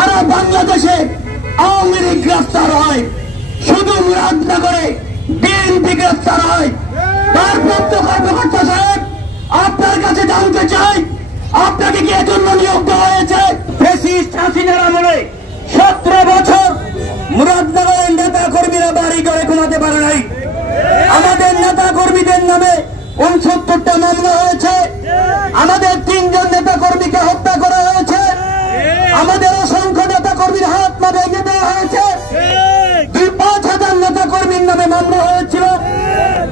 সারা বাংলাদেশে আওয়ামী লীগ গ্রেফতার হয়, শুধু মুরাদনগরে বিএনপি গ্রেফতার হয়। ভারপ্রাপ্ত কর্মকর্তা সাহেব, আপনার কাছে জানতে চাই, আপনাকে কি এজন্য নিয়োগ দেওয়া হয়েছে? ফ্যাসিস্ট হাসিনার আমলে 17 বছর মুরাদনগরের নেতা কর্মীরা বাড়ি করে ঘুমাতে পারে নাই। আমাদের নেতা কর্মীদের নামে 69টা মামলা হয়েছে। আমাদের 3 জন নেতা কর্মীকে হত্যা করা হয়েছে। আমাদের অসংখ্য নেতা কর্মীর হাত পা ভেঙে দেওয়া হয়েছে। 5,000 নেতা কর্মীর নামে মামলা হয়েছিল।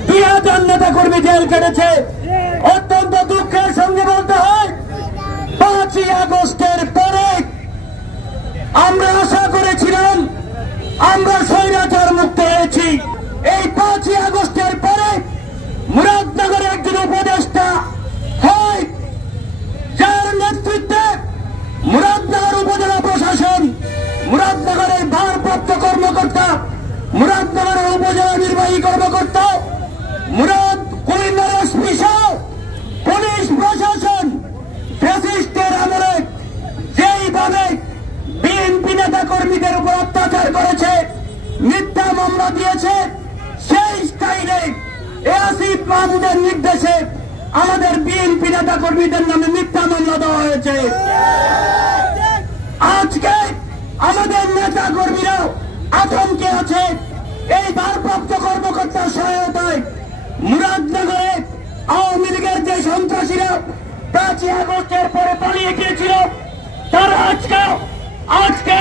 2,000 নেতা কর্মী জেল কেটেছে। অত্যন্ত দুঃখের সঙ্গে বলতে হয়, 5ই আগস্টের পরে আমরা আশা করেছিলাম আমরা স্বৈরাচার মুক্ত হয়েছি। এই 5ই আগস্টের পরে মুরাদনগরে একজন উপদেষ্টা হয়, যার নেতৃত্বে মুরাদনগর উপজেলা প্রশাসন, মুরাদনগরের ভারপ্রাপ্ত কর্মকর্তা, মুরাদনগরের উপজেলা নির্বাহী কর্মকর্তা, কুমিল্লার এসপি সহ পুলিশ প্রশাসন ফ্যাসিস্টের আমলে যেইভাবে বিএনপি নেতা কর্মীদের উপর অত্যাচার করেছে, মিথ্যা মামলা দিয়েছে, সেই স্টাইলে আসিফ মাহমুদের নির্দেশে আমাদের বিএনপি নেতা কর্মীদের নামে মিথ্যা মামলা দেওয়া হয়েছে। আজকে আমাদের নেতা কর্মীরা আতঙ্কে আছে। এই ভারপ্রাপ্ত কর্মকর্তার সহায়তায় মুরাদনগরে আওয়ামী লীগের যে সন্ত্রাসীরা 5ই আগস্টের পরে পালিয়ে গিয়েছিল, তারা আজকে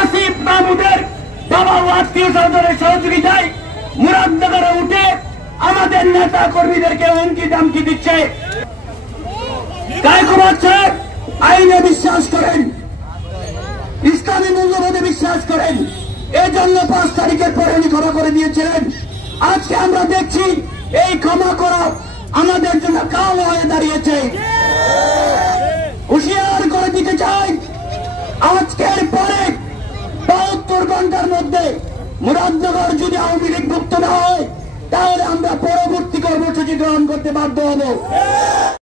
আসিফ মাহমুদের বাবা ও আত্মীয় স্বজনের সহযোগিতায় মুরাদনগরে উঠে আমাদের নেতা কর্মীদেরকে হুমকি দামকি দিচ্ছে। আইনে বিশ্বাস করেন, ইসলামী মূল্যবোধে বিশ্বাস করেন, এজন্য 5 তারিখের পরে উনি ক্ষমা করে দিয়েছিলেন। আজকে আমরা দেখছি এই ক্ষমা করা আমাদের জন্য কাল হয়ে দাঁড়িয়েছে। হুঁশিয়ার করে দিতে চাই, আজকের পরে 72 ঘন্টার মধ্যে মুরাদনগর যদি আওয়ামী লীগ মুক্ত না হয়, তাহলে আমরা পরবর্তী কর্মসূচি গ্রহণ করতে বাধ্য হব।